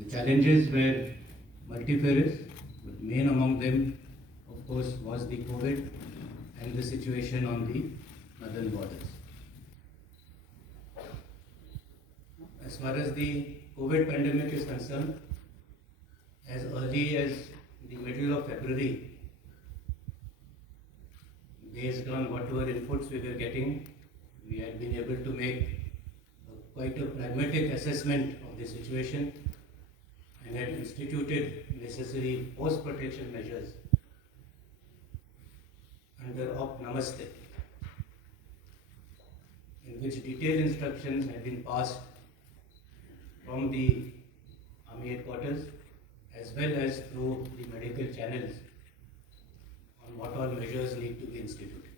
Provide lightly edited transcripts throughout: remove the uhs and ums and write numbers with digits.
The challenges were multifarious, but main among them, of course, was the COVID and the situation on the northern borders. As far as the COVID pandemic is concerned, as early as the middle of February, based on whatever inputs we were getting, we had been able to make quite a pragmatic assessment of the situation and had instituted necessary post-protection measures under Op Namaste, in which detailed instructions had been passed from the Army headquarters as well as through the medical channels on what all measures need to be instituted.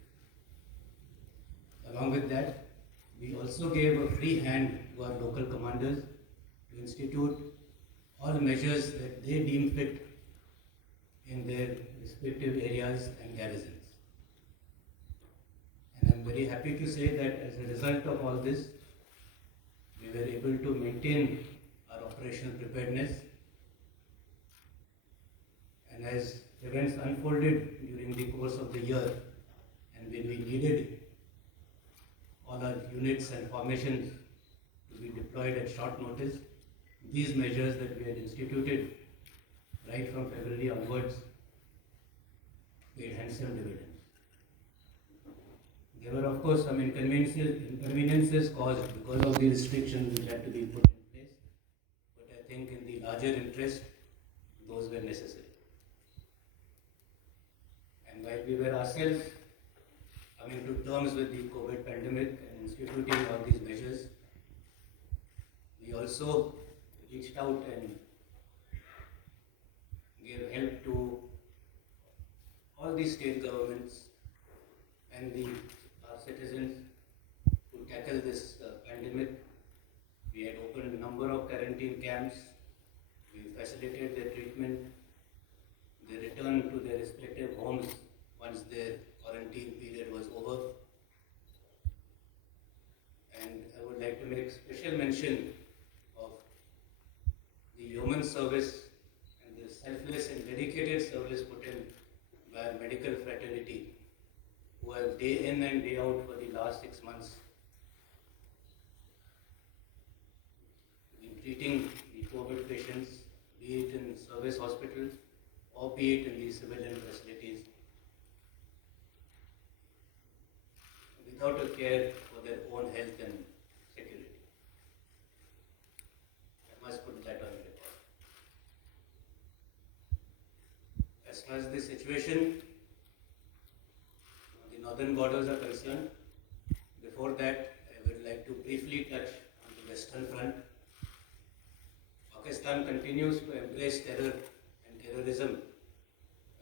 Along with that, we also gave a free hand to our local commanders to institute all measures that they deem fit in their respective areas and garrisons. And I'm very happy to say that as a result of all this, we were able to maintain our operational preparedness. And as events unfolded during the course of the year, and when we needed all our units and formations to be deployed at short notice, these measures that we had instituted right from February onwards paid handsome dividends. There were, of course, some inconveniences caused because of the restrictions which had to be put in place, but I think in the larger interest, those were necessary. And while we were ourselves coming to terms with the COVID pandemic and instituting all these measures, we also reached out and gave help to all the state governments and our citizens to tackle this pandemic. We had opened a number of quarantine camps. We facilitated their treatment. They returned to their respective homes once their quarantine period was over. And I would like to make special mention of the yeoman service and the selfless and dedicated service put in by our medical fraternity, who have day in and day out for the last 6 months been treating the COVID patients, be it in service hospitals or be it in the civilian facilities, without a care for their own health and security. I must put that on record. As far as the situation on the northern borders are concerned, before that, I would like to briefly touch on the Western Front. Pakistan continues to embrace terror and terrorism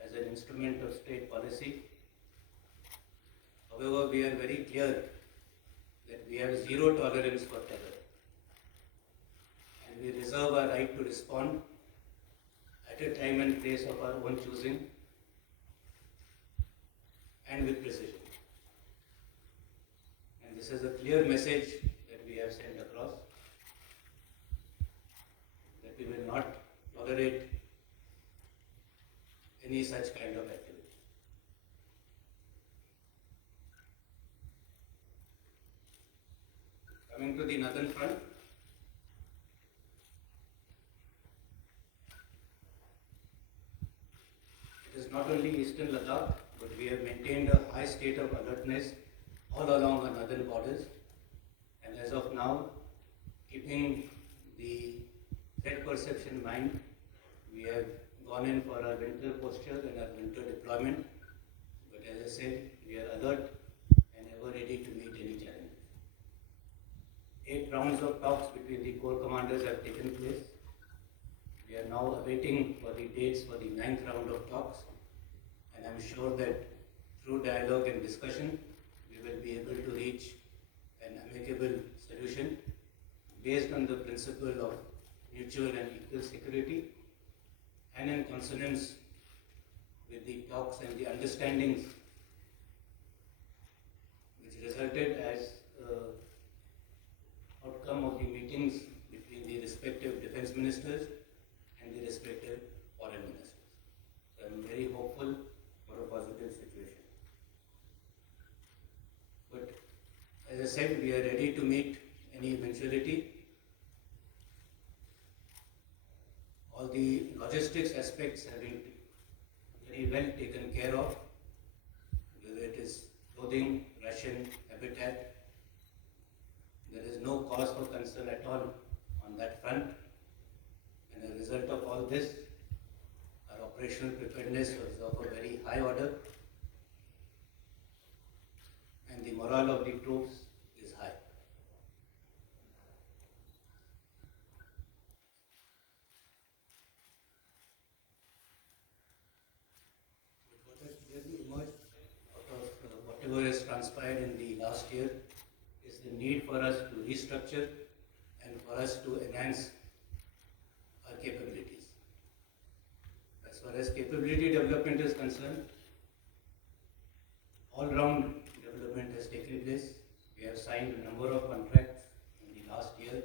as an instrument of state policy. However, we are very clear that we have zero tolerance for terror, and we reserve our right to respond at a time and place of our own choosing and with precision. And this is a clear message that we have sent across, that we will not tolerate any such kind of activity. Coming to the northern front, it is not only eastern Ladakh, but we have maintained a high state of alertness all along our northern borders. And as of now, keeping the threat perception in mind, we have gone in for our winter posture and our winter deployment. But as I said, we are alert and ever ready to meet any challenge. 8 rounds of talks between the corps commanders have taken place. We are now awaiting for the dates for the 9th round of talks, and I am sure that through dialogue and discussion, we will be able to reach an amicable solution based on the principle of mutual and equal security and in consonance with the talks and the understandings which resulted as outcome of the meetings between the respective defense ministers all the logistics aspects have been very well taken care of, whether it is clothing, ration, habitat. There is no cause for concern at all on that front. And as a result of all this, our operational preparedness was of a very high order, and the morale of the troops is high. What has clearly emerged out of whatever has transpired in the last year is the need for us to restructure and for us to enhance our capabilities. As far as capability development is concerned, all-round development has taken place. We have signed a number of contracts in the last year,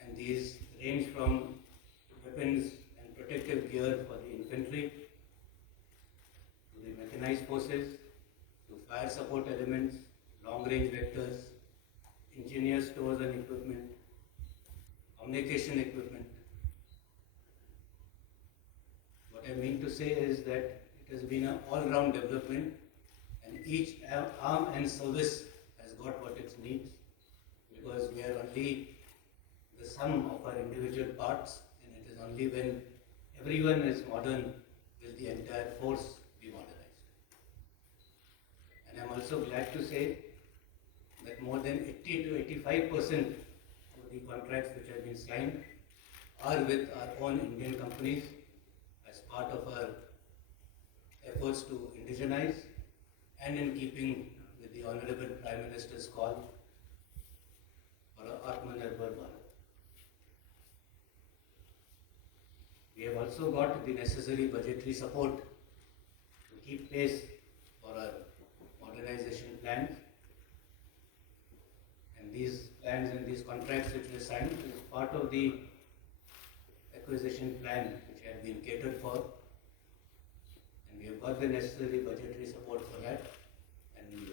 and these range from weapons and protective gear for the infantry, to the mechanized forces, to fire support elements, long-range vectors, engineer stores and equipment, communication equipment. What I mean to say is that it has been an all-round development, and each arm and service has got what it needs, because we are only the sum of our individual parts, and it is only when everyone is modern will the entire force be modernized. And I am also glad to say that more than 80 to 85% of the contracts which have been signed are with our own Indian companies as part of our efforts to indigenize and in keeping with the Honorable Prime Minister's call for Atmanirbhar Bharat. We have also got the necessary budgetary support to keep pace for our modernization plans. And these plans and these contracts which were signed is part of the acquisition plan which had been catered for. And we have got the necessary budgetary support for that, and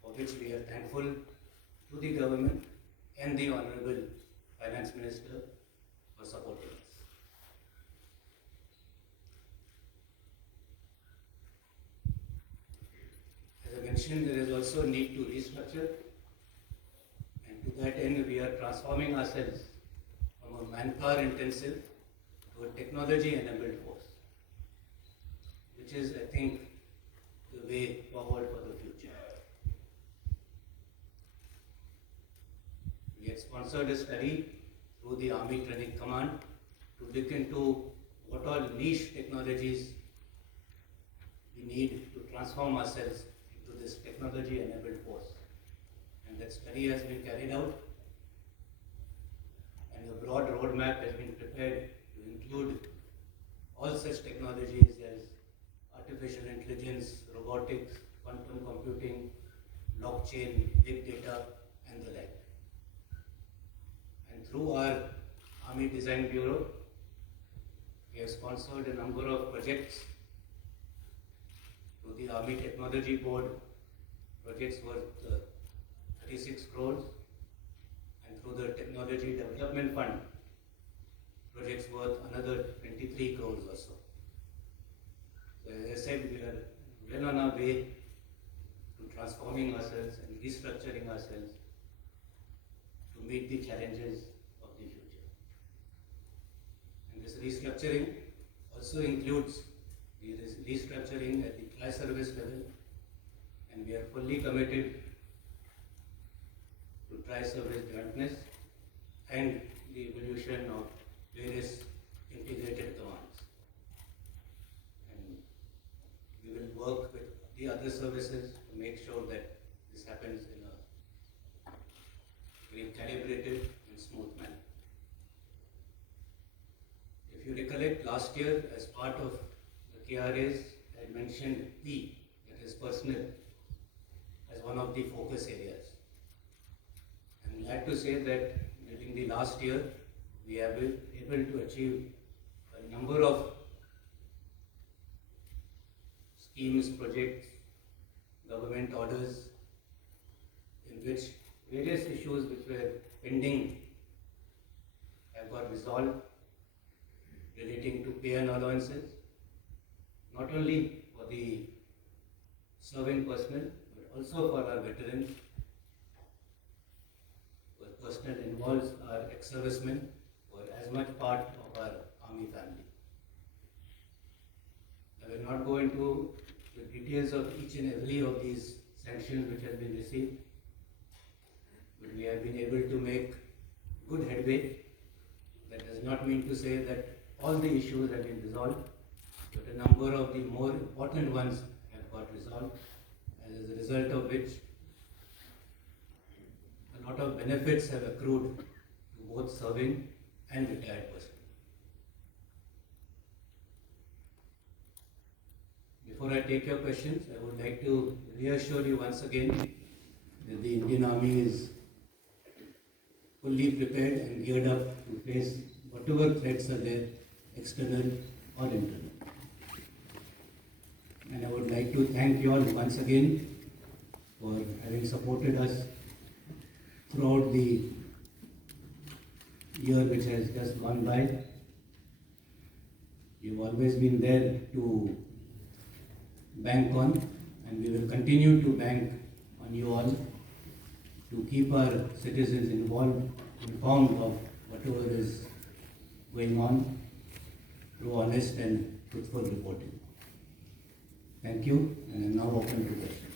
for which we are thankful to the government and the Honorable Finance Minister for supporting us. As I mentioned, there is also a need to restructure, and to that end we are transforming ourselves from a manpower intensive to a technology enabled force, which is, I think, the way forward for the future. We had sponsored a study through the Army Training Command to look into what all niche technologies we need to transform ourselves into this technology enabled force. And that study has been carried out, and a broad roadmap has been prepared to include all such technologies as artificial intelligence, robotics, quantum computing, blockchain, big data, and the like. And through our Army Design Bureau, we have sponsored a number of projects through the Army Technology Board, projects worth 36 crores, and through the Technology Development Fund, projects worth another 23 crores or so. So as I said, we are well on our way to transforming ourselves and restructuring ourselves to meet the challenges of the future. And this restructuring also includes the restructuring at the tri-service level, and we are fully committed to tri-service jointness and the evolution of various integrated commands. And we will work with the other services to make sure that this happens in a very calibrated and smooth manner. If you recollect, last year, as part of the KRAs, I mentioned P, that is personnel, as one of the focus areas. I'm glad to say that during the last year, we have been able to achieve a number of schemes, projects, government orders, in which various issues which were pending have got resolved relating to pay and allowances, not only for the serving personnel, but also for our veterans. Because personnel involves our ex-servicemen who are as much part of our army family. I will not go into the details of each and every of these sanctions which have been received, but we have been able to make good headway. That does not mean to say that all the issues have been resolved, but a number of the more important ones have got resolved, and as a result of which a lot of benefits have accrued to both serving and retired personnel. Before I take your questions, I would like to reassure you once again that the Indian Army is fully prepared and geared up to face whatever threats are there, external or internal. And I would like to thank you all once again for having supported us throughout the year which has just gone by. You've always been there to bank on, and we will continue to bank on you all to keep our citizens informed of whatever is going on through honest and truthful reporting. Thank you, and I am now open to questions.